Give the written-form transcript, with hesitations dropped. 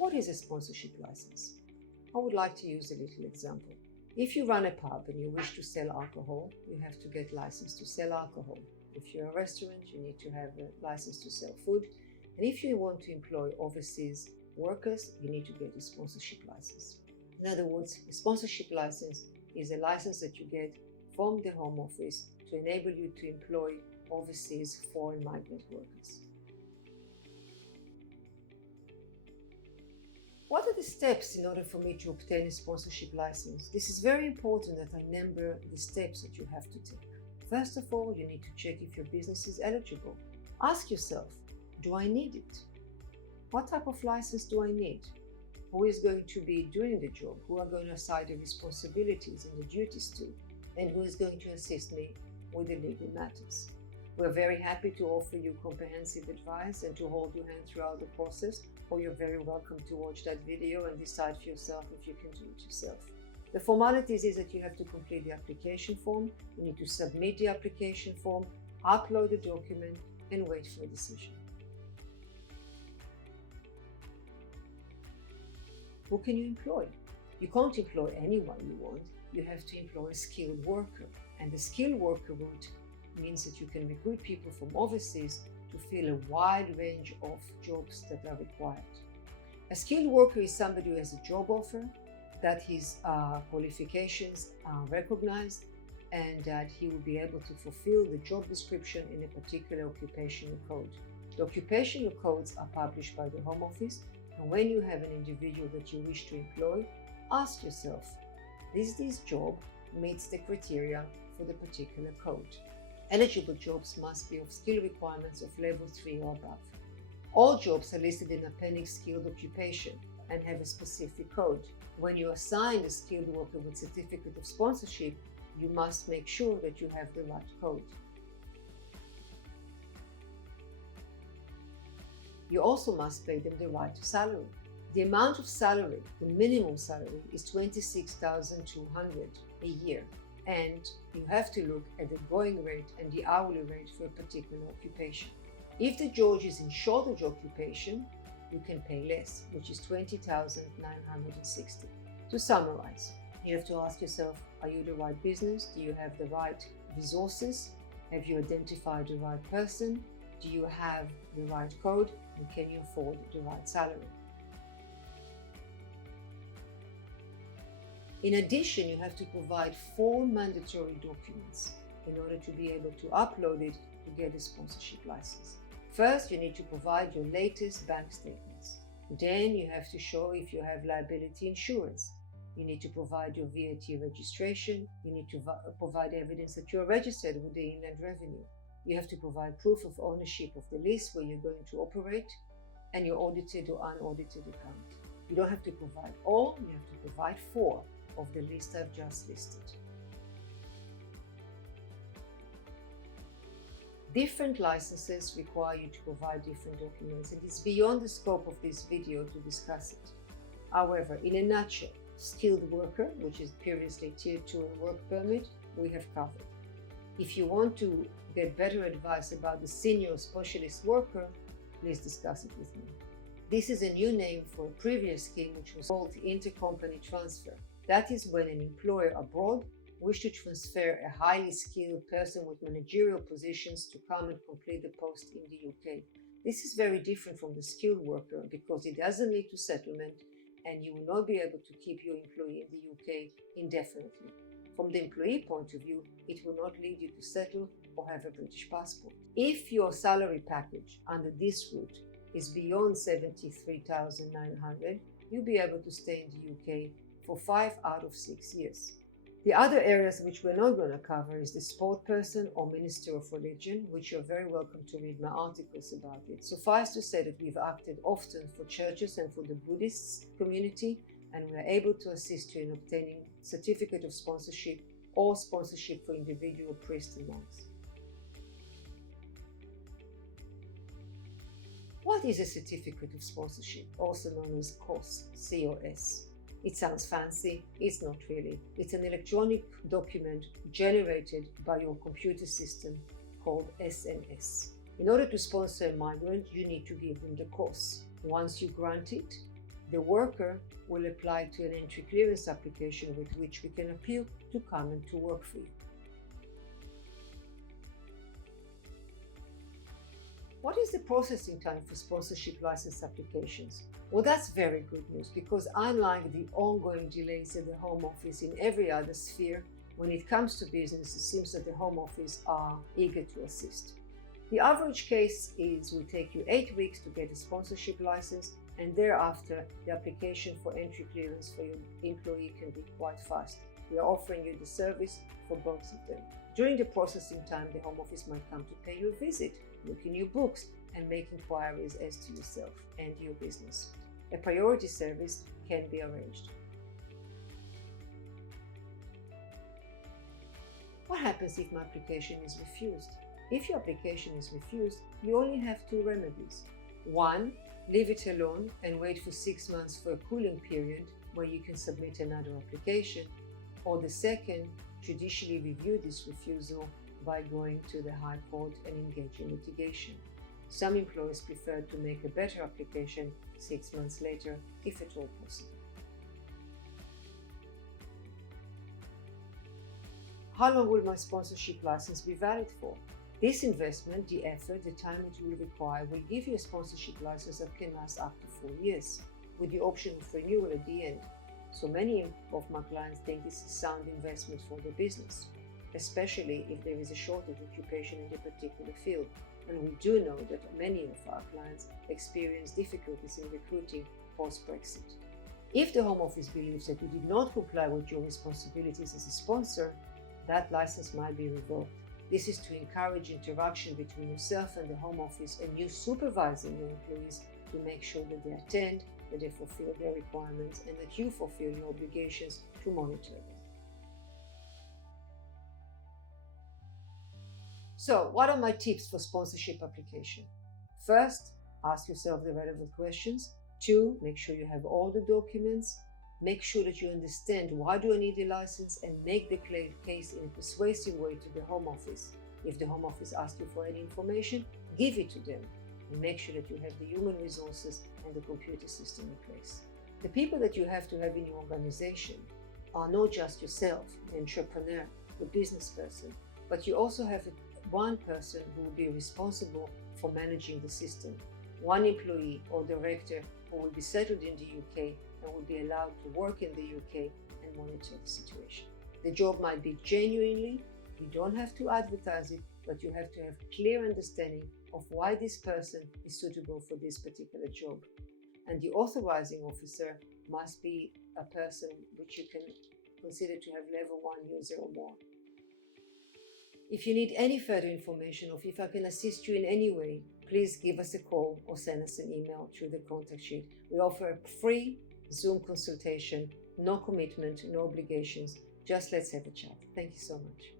What is a sponsorship license? I would like to use a little example. If you run a pub and you wish to sell alcohol, you have to get licensed to sell alcohol. If you're a restaurant, you need to have a license to sell food. And if you want to employ overseas workers, you need to get a sponsorship license. In other words, a sponsorship license is a license that you get from the Home Office to enable you to employ overseas foreign migrant workers. What are the steps in order for me to obtain a sponsorship license? This is very important that I number the steps that you have to take. First of all, you need to check if your business is eligible. Ask yourself, do I need it? What type of license do I need? Who is going to be doing the job? Who are going to assign the responsibilities and the duties to? And who is going to assist me with the legal matters? We're very happy to offer you comprehensive advice and to hold your hand throughout the process, or you're very welcome to watch that video and decide for yourself if you can do it yourself. The formalities is that you have to complete the application form, you need to submit the application form, upload the document, and wait for a decision. Who can you employ? You can't employ anyone you want, you have to employ a skilled worker. And the skilled worker route means that you can recruit people from overseas to fill a wide range of jobs that are required. A skilled worker is somebody who has a job offer, that his qualifications are recognized, and that he will be able to fulfill the job description in a particular occupational code. The occupational codes are published by the Home Office, and when you have an individual that you wish to employ, ask yourself, is this job meets the criteria for the particular code? Eligible jobs must be of skill requirements of level 3 or above. All jobs are listed in Appendix Skilled Occupation and have a specific code. When you assign a skilled worker with certificate of sponsorship, you must make sure that you have the right code. You also must pay them the right salary. The amount of salary, the minimum salary, is $26,200 a year. And you have to look at the going rate and the hourly rate for a particular occupation. If the job is in shortage occupation, you can pay less, which is $20,960. To summarize, you have to ask yourself, are you the right business? Do you have the right resources? Have you identified the right person? Do you have the right code? And can you afford the right salary? In addition, you have to provide 4 mandatory documents in order to be able to upload it to get a sponsorship license. First, you need to provide your latest bank statements. Then you have to show if you have liability insurance. You need to provide your VAT registration. You need to provide evidence that you are registered with the Inland Revenue. You have to provide proof of ownership of the lease where you're going to operate and your audited or unaudited account. You don't have to provide all, you have to provide 4 of the list I've just listed. Different licenses require you to provide different documents, and it's beyond the scope of this video to discuss it. However, in a nutshell, skilled worker, which is previously Tier 2 and work permit, we have covered. If you want to get better advice about the senior specialist worker, please discuss it with me. This is a new name for a previous scheme which was called intercompany transfer. That is when an employer abroad wished to transfer a highly skilled person with managerial positions to come and complete the post in the UK. This is very different from the skilled worker because it doesn't lead to settlement and you will not be able to keep your employee in the UK indefinitely. From the employee point of view, it will not lead you to settle or have a British passport. If your salary package under this route is beyond $73,900, you'll be able to stay in the UK for 5 out of 6 years. The other areas which we're not going to cover is the sport person or minister of religion, which you're very welcome to read my articles about it. Suffice to say that we've acted often for churches and for the Buddhist community, and we are able to assist you in obtaining certificate of sponsorship or sponsorship for individual priests and monks. What is a certificate of sponsorship, also known as COS, C-O-S? It sounds fancy, it's not really. It's an electronic document generated by your computer system called SMS. In order to sponsor a migrant, you need to give them the COS. Once you grant it, The worker will apply to an entry clearance application with which we can appeal to come and to work for you. What is the processing time for sponsorship license applications? Well, that's very good news, because unlike the ongoing delays at the Home Office in every other sphere, when it comes to business, it seems that the Home Office are eager to assist. The average case will take you 8 weeks to get a sponsorship license, and thereafter the application for entry clearance for your employee can be quite fast. We are offering you the service for both of them. During the processing time, the Home Office might come to pay you a visit, look in your books, and make inquiries as to yourself and your business. A priority service can be arranged. What happens if my application is refused? If your application is refused, you only have 2 remedies. 1, leave it alone and wait for 6 months for a cooling period where you can submit another application. Or the second, judicially review this refusal by going to the High Court and engage in litigation. Some employers prefer to make a better application 6 months later, if at all possible. How long will my sponsorship license be valid for? This investment, the effort, the time it will require, will give you a sponsorship license that can last up to 4 years, with the option of renewal at the end. So many of my clients think this is a sound investment for their business, especially if there is a shortage of occupation in their particular field. And we do know that many of our clients experience difficulties in recruiting post-Brexit. If the Home Office believes that you did not comply with your responsibilities as a sponsor, that license might be revoked. This is to encourage interaction between yourself and the Home Office, and you supervising your employees to make sure that they attend, that they fulfill their requirements, and that you fulfill your obligations to monitor them. So, what are my tips for sponsorship application? First, ask yourself the relevant questions. 2, make sure you have all the documents. Make sure that you understand why do I need a license, and make the case in a persuasive way to the Home Office. If the Home Office asks you for any information, give it to them, and make sure that you have the human resources and the computer system in place. The people that you have to have in your organization are not just yourself, the entrepreneur, the business person, but you also have one person who will be responsible for managing the system, one employee or director who will be settled in the UK and will be allowed to work in the UK and monitor the situation. The job might be genuinely, you don't have to advertise it, but you have to have clear understanding of why this person is suitable for this particular job. And the authorizing officer must be a person which you can consider to have level 1 user or more. If you need any further information, or if I can assist you in any way, please give us a call or send us an email through the contact sheet. We offer a free Zoom consultation, no commitment, no obligations. Just let's have a chat. Thank you so much.